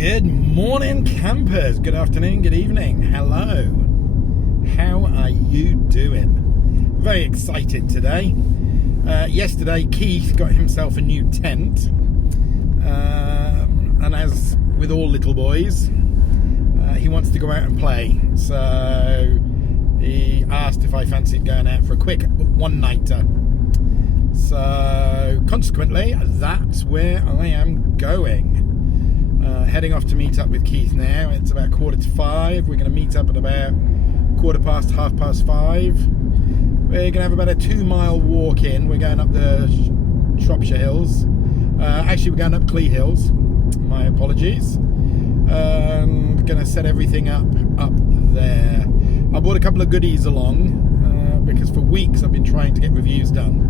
Good morning, campers. Good afternoon, good evening. Hello. How are you doing? Very excited today. Yesterday, Keith got himself a new tent. And as with all little boys, he wants to go out and play. So he asked if I fancied going out for a quick one-nighter. So consequently, that's where I am going. Heading off to meet up with Keith now. It's about 4:45. We're going to meet up at about 5:15. We're going to have about a 2-mile walk in. We're going up the Shropshire hills. Actually, we're going up Clee Hills. My apologies. Going to set everything up there. I bought a couple of goodies along because for weeks I've been trying to get reviews done,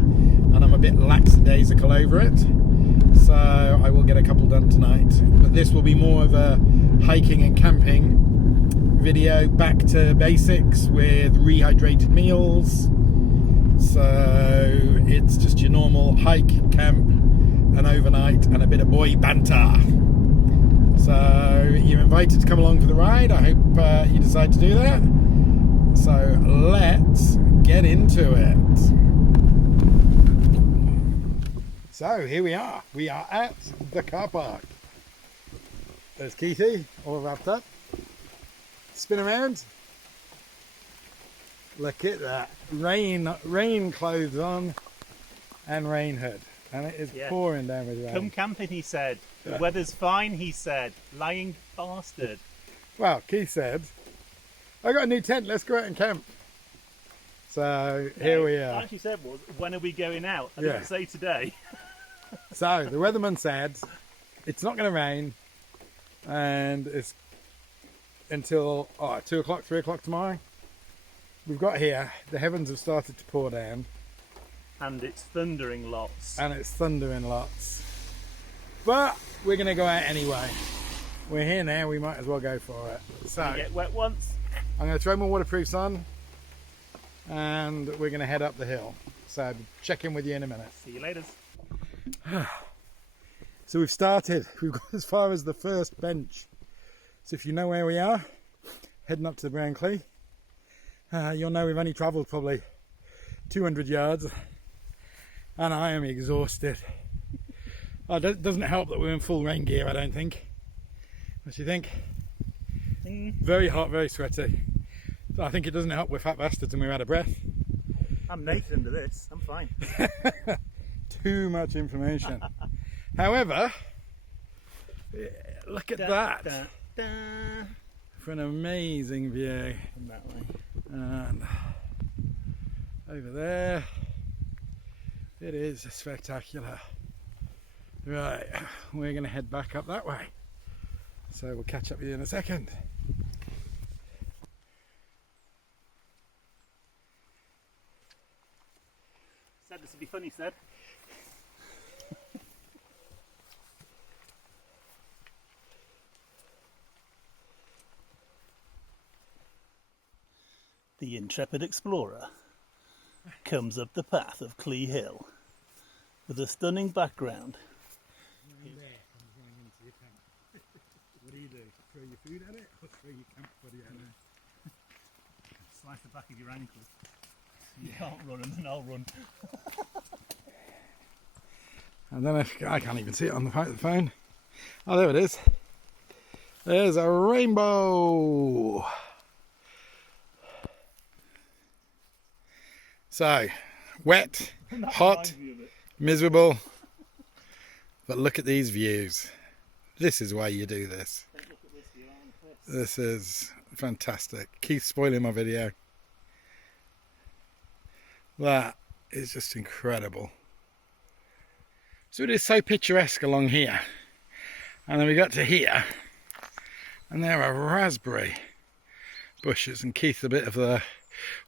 and I'm a bit lackadaisical over it. So I will get a couple done tonight, but this will be more of a hiking and camping video, back to basics with rehydrated meals. So it's just your normal hike, camp, and overnight, and a bit of boy banter. So you're invited to come along for the ride. I hope you decide to do that. So let's get into it. So here we are. We are at the car park. There's Keithy, all wrapped up. Spin around. Look at that. Rain clothes on and rain hood. And it is pouring down with rain. Come camping, he said. The weather's fine, he said. Lying bastard. Well, Keith said, I got a new tent, let's go out and camp. So here we are. What I actually said was, when are we going out? I didn't say today. So the weatherman said it's not going to rain, and it's until 2 o'clock, 3 o'clock tomorrow. We've got here, the heavens have started to pour down. And it's thundering lots. But we're going to go out anyway. We're here now, we might as well go for it. So you get wet once. I'm going to throw my waterproofs on, and we're going to head up the hill. So check in with you in a minute. See you later. So we've started. We've got as far as the first bench. So if you know where we are, heading up to the Brown Clee, you'll know we've only travelled probably 200 yards, and I am exhausted. It doesn't help that we're in full rain gear, I don't think. What do you think? Very hot, very sweaty. I think it doesn't help we're fat bastards and we're out of breath. I'm naked under this, I'm fine. Too much information. However, look at that. For an amazing view. From that way. And over there, it is spectacular. Right, we're going to head back up that way. So we'll catch up with you in a second. Said this would be funny, said. The intrepid explorer comes up the path of Clee Hill with a stunning background. What do you do? Throw your food at it or throw your camp body at it? Slice the back of your ankle. You can't run and then I'll run. I don't know if I can't even see it on the phone. Oh, there it is. There's a rainbow. So, wet, hot, miserable, but look at these views. This is why you do this. This is fantastic. Keith's spoiling my video. That is just incredible. So it is so picturesque along here. And then we got to here, and there are raspberry bushes, and Keith's a bit of a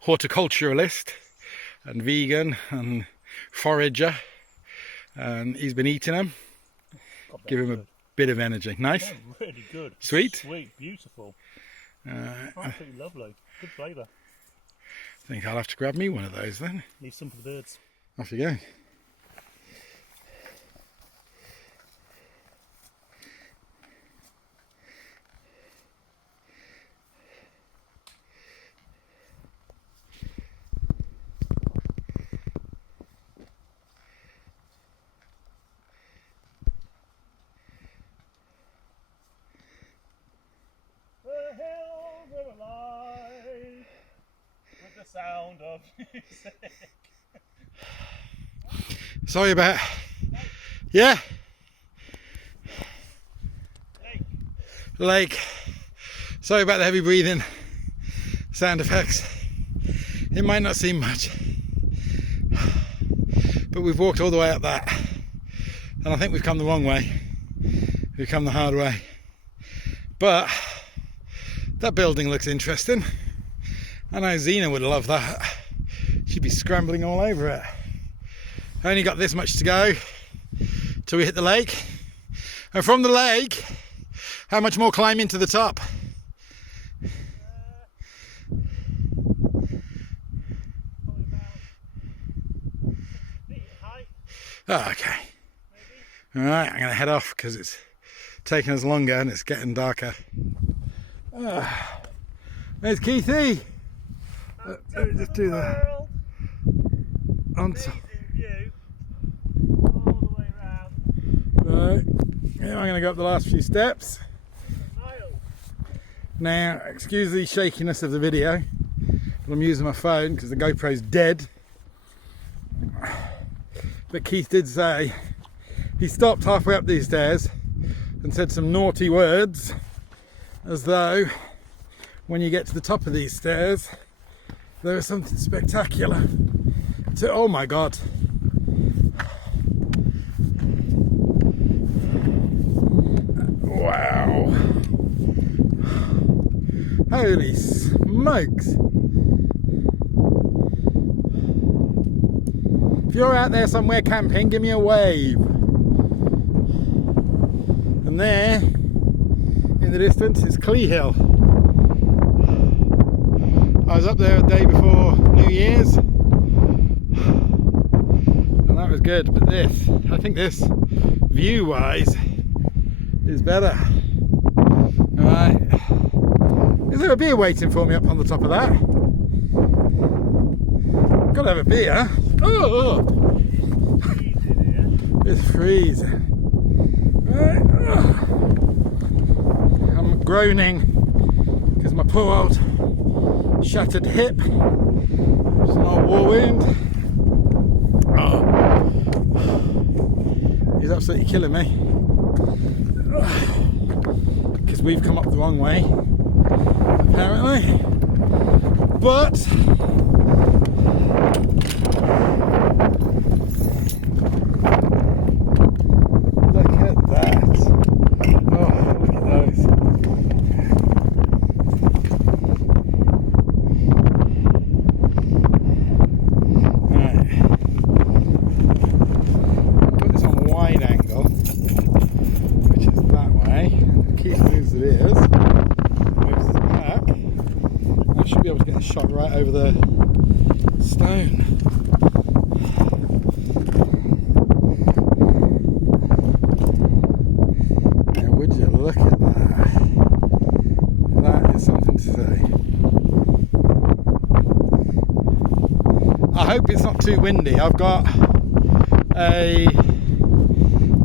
horticulturalist and vegan and forager, and he's been eating them. Give him a bit of energy. Nice? Yeah, really good. Sweet? Sweet, beautiful. Absolutely lovely. Good flavour. I think I'll have to grab me one of those then. Leave some for the birds. Off you go. Sorry about... Yeah? Lake. Sorry about the heavy breathing sound effects. It might not seem much, but we've walked all the way up that, and I think we've come the wrong way. We've come the hard way. But that building looks interesting. I know Zena would love that. She'd be scrambling all over it. Only got this much to go till we hit the lake. And from the lake, how much more climbing to the top? Oh, okay. Alright, I'm going to head off because it's taking us longer and it's getting darker. There's Keithy. Let me just do that. On top. Right. Yeah, I'm going to go up the last few steps. Now, excuse the shakiness of the video, but I'm using my phone because the GoPro's dead. But Keith did say he stopped halfway up these stairs and said some naughty words, as though when you get to the top of these stairs there is something spectacular. Oh my god. Wow. Holy smokes. If you're out there somewhere camping, give me a wave. And there, in the distance, is Clee Hill. I was up there a day before New Year's, and that was good. But this, I think this, view-wise, is better. Alright. Is there a beer waiting for me up on the top of that? Gotta have a beer. Oh! It's freezing. Right. I'm groaning because my poor old shattered hip. It's an old war wound. Oh. He's absolutely killing me. Because we've come up the wrong way, apparently. But look at that. Oh, look at those. Right. Put this on a wide angle, which is that way. Keith moves the ears, moves his back. I should be able to get a shot right over the stone. Now would you look at that? That is something to see. I hope it's not too windy. I've got a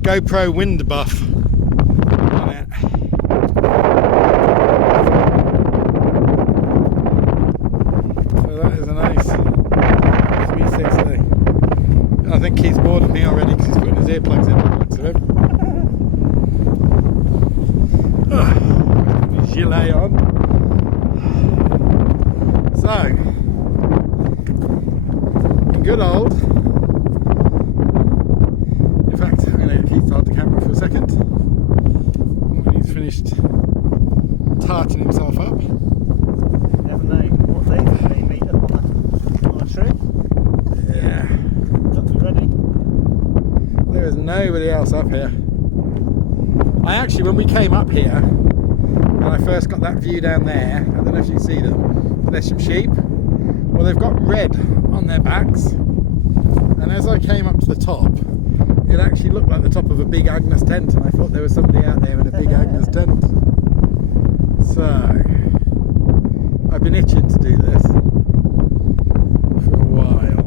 GoPro wind buff on it. So that is a nice 360. I think Keith's bored of me already because he's putting his earplugs in by the looks of him. His gilet on. So, good old. In fact, I'm going to get Keith to hold the camera for a second when he's finished tarting himself up. Never know what day they meet up on a tree. Yeah. Got to be ready. There is nobody else up here. I actually, when we came up here, when I first got that view down there, I don't know if you can see them, but there's some sheep. Well, they've got red on their backs, and as I came up to the top, it actually looked like the top of a big Agnes tent, and I thought there was somebody out there in a big Agnes tent. So, I've been itching to do this for a while.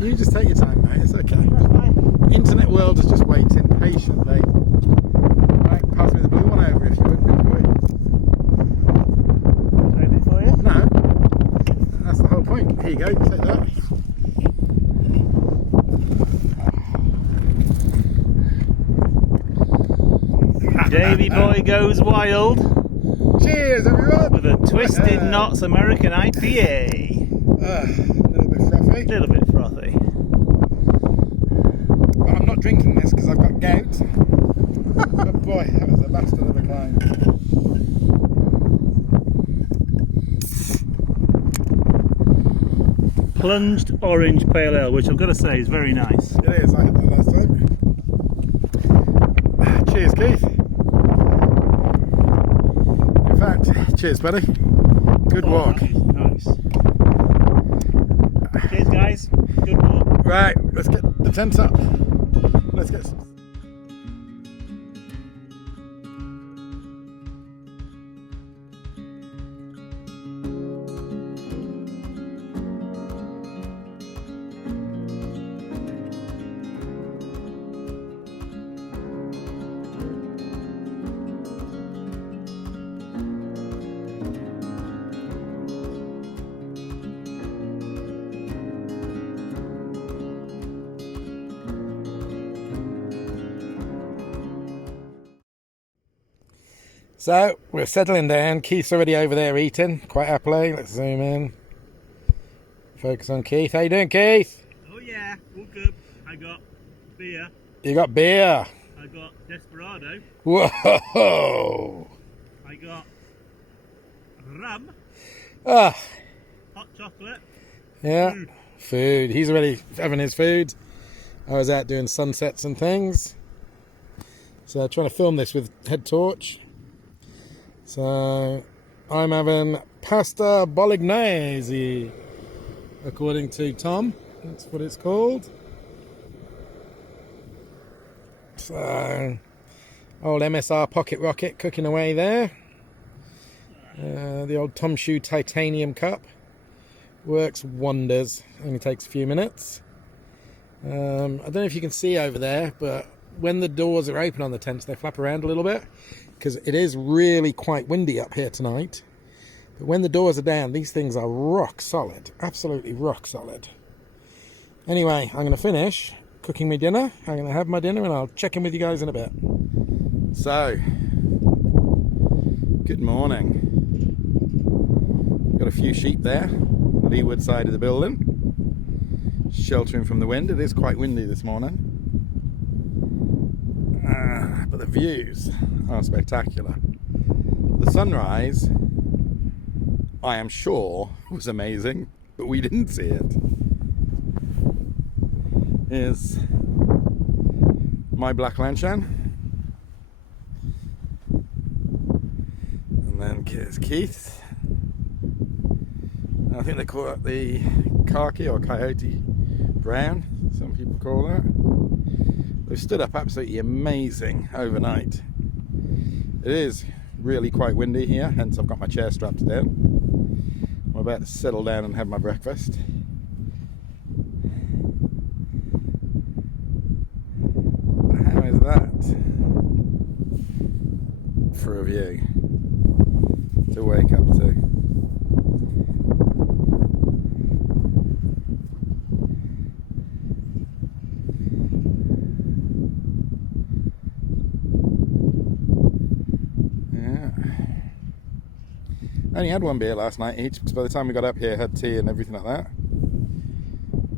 You just take your time, mate, it's okay. Internet world is just waiting patiently. Right, pass me the blue one over if you would, big boy. Ready for you? No, Davy boy goes wild Cheers, everyone! with a Twisted Knots American IPA. A little bit frothy. A little bit frothy. But I'm not drinking this because I've got gout. But boy, that was a bastard of a climb. Plunged orange pale ale, which I've got to say is very nice. It is, I had that last time. Cheers, Keith. In fact, cheers, buddy. Good walk. That is nice. Cheers, guys. Good walk. Right, let's get the tent up. Let's get some. So, we're settling down. Keith's already over there eating, quite happily. Let's zoom in. Focus on Keith. How you doing, Keith? Oh yeah, all good. I got beer. You got beer. I got Desperado. Whoa! I got rum. Ah, Hot chocolate. yeah. Food. He's already having his food. I was out doing sunsets and things. So, trying to film this with head torch. So, I'm having pasta bolognese, according to Tom. That's what it's called. So, old MSR pocket rocket cooking away there. The old Tom Shoe titanium cup works wonders. Only takes a few minutes. I don't know if you can see over there, but when the doors are open on the tents, they flap around a little bit because it is really quite windy up here tonight. But when the doors are down, these things are rock solid, absolutely rock solid. Anyway, I'm going to finish cooking my dinner. I'm going to have my dinner and I'll check in with you guys in a bit. So, good morning. Got a few sheep there, leeward side of the building, sheltering from the wind. It is quite windy this morning. But the views are spectacular. The sunrise, I am sure, was amazing, but we didn't see it. Here's my black Lanshan. And then here's Keith. I think they call it the khaki or coyote brown, some people call that. They've stood up absolutely amazing overnight. It is really quite windy here, hence I've got my chair strapped down. I'm about to settle down and have my breakfast. How is that for a view to wake up to? I only had one beer last night each, because by the time we got up here, I had tea and everything like that.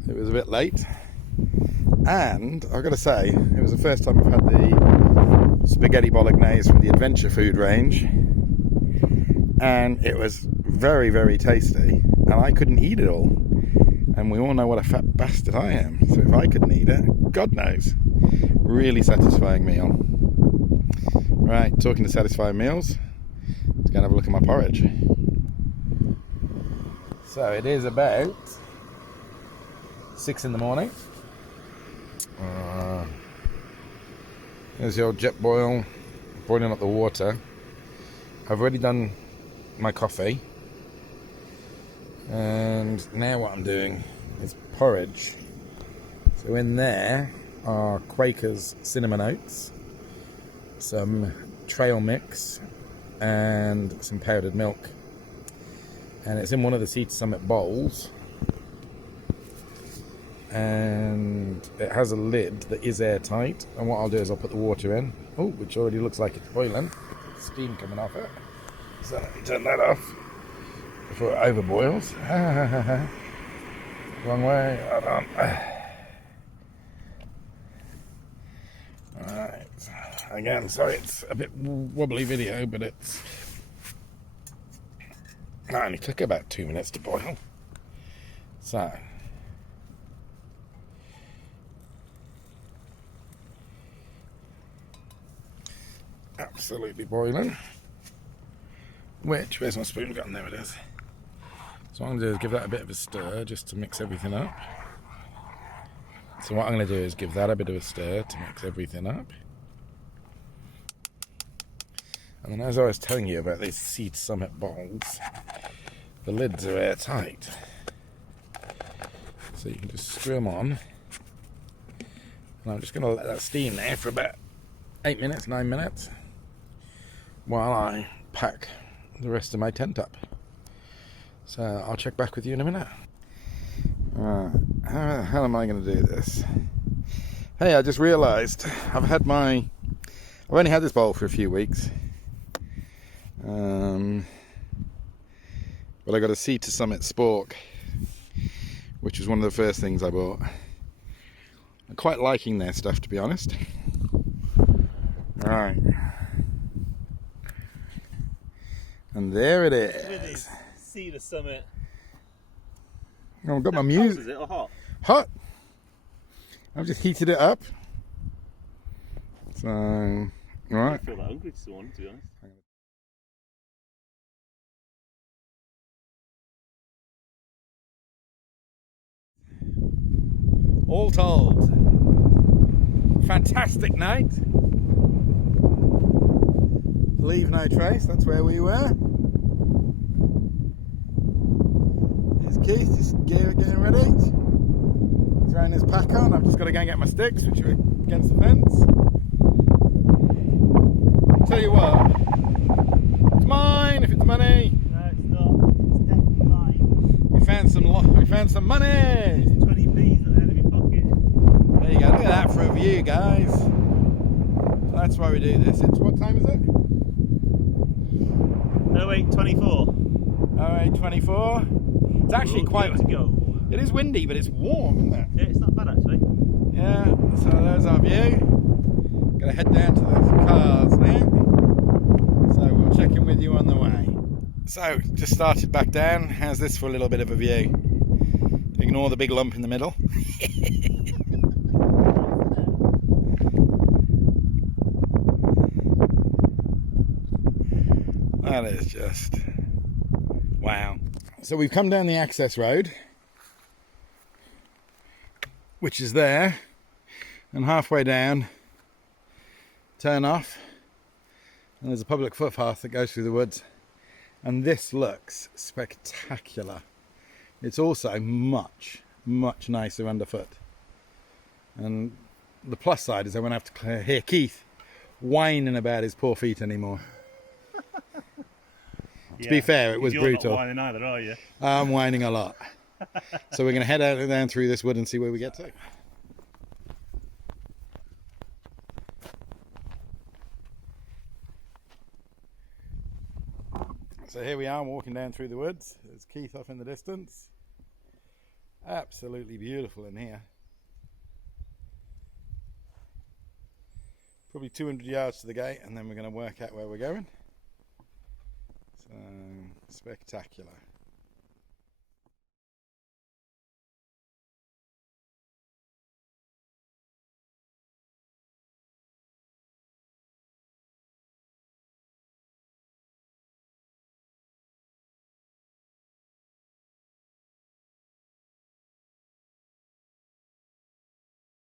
It was a bit late. And I've got to say, it was the first time I've had the spaghetti bolognese from the adventure food range. And it was very, very tasty. And I couldn't eat it all. And we all know what a fat bastard I am. So if I couldn't eat it, God knows. Really satisfying meal. Right, talking to satisfying meals. Let's go and have a look at my porridge. So it is about 6 in the morning. There's the old jet boil, boiling up the water. I've already done my coffee. And now what I'm doing is porridge. So in there are Quaker's cinnamon oats, some trail mix, and some powdered milk, and it's in one of the Sea to Summit bowls. and it has a lid that is airtight, and what I'll do is I'll put the water in, which already looks like it's boiling, steam coming off it, so let me turn that off before it overboils. Wrong way, hold on. Alright, again, sorry it's a bit wobbly video, but it's only took about 2 minutes to boil. So absolutely boiling. Where's my spoon gone? There it is. So what I'm going to do is give that a bit of a stir just to mix everything up. So what I'm going to do is give that a bit of a stir to mix everything up. And then, as I was telling you about these Sea Summit bowls, the lids are airtight. So you can just screw them on. And I'm just going to let that steam there for about 8 minutes, 9 minutes, while I pack the rest of my tent up. So I'll check back with you in a minute. How am I going to do this? Hey, I just realised I've only had this bowl for a few weeks. But I got a Sea to Summit spork, which was one of the first things I bought. I'm quite liking their stuff, to be honest. Right. And there it is. Sea to Summit. Oh, I've got my music. Is it or hot? Hot. I've just heated it up. So, right. I feel that hungry to one, to be honest. All told, fantastic night. Leave no trace, that's where we were. There's Keith, just getting ready. Throwing his pack on. I've just got to go and get my sticks, which are against the fence. Tell you what, it's mine if it's money. No, it's not. It's definitely mine. We found some money. 20p's at the end of your pocket. There you go, look at that for a view, guys. That's why we do this. It's, what time is it? 08:24. 08:24. It's actually quite to go. It is windy, but it's warm, isn't it? Yeah, it's not bad actually. Yeah, so there's our view. Gonna head down to the cars now. So we'll check in with you on the way. So, just started back down. How's this for a little bit of a view? Ignore the big lump in the middle. That is just wow. So we've come down the access road, which is there, and halfway down, turn off, and there's a public footpath that goes through the woods, and this looks spectacular. It's also much nicer underfoot, and the plus side is I won't have to hear Keith whining about his poor feet anymore. To be fair, it was brutal. You're not whining either, are you? I'm whining a lot. So we're going to head out and down through this wood and see where we get to. So here we are walking down through the woods. There's Keith off in the distance. Absolutely beautiful in here. Probably 200 yards to the gate, and then we're going to work out where we're going. So, spectacular.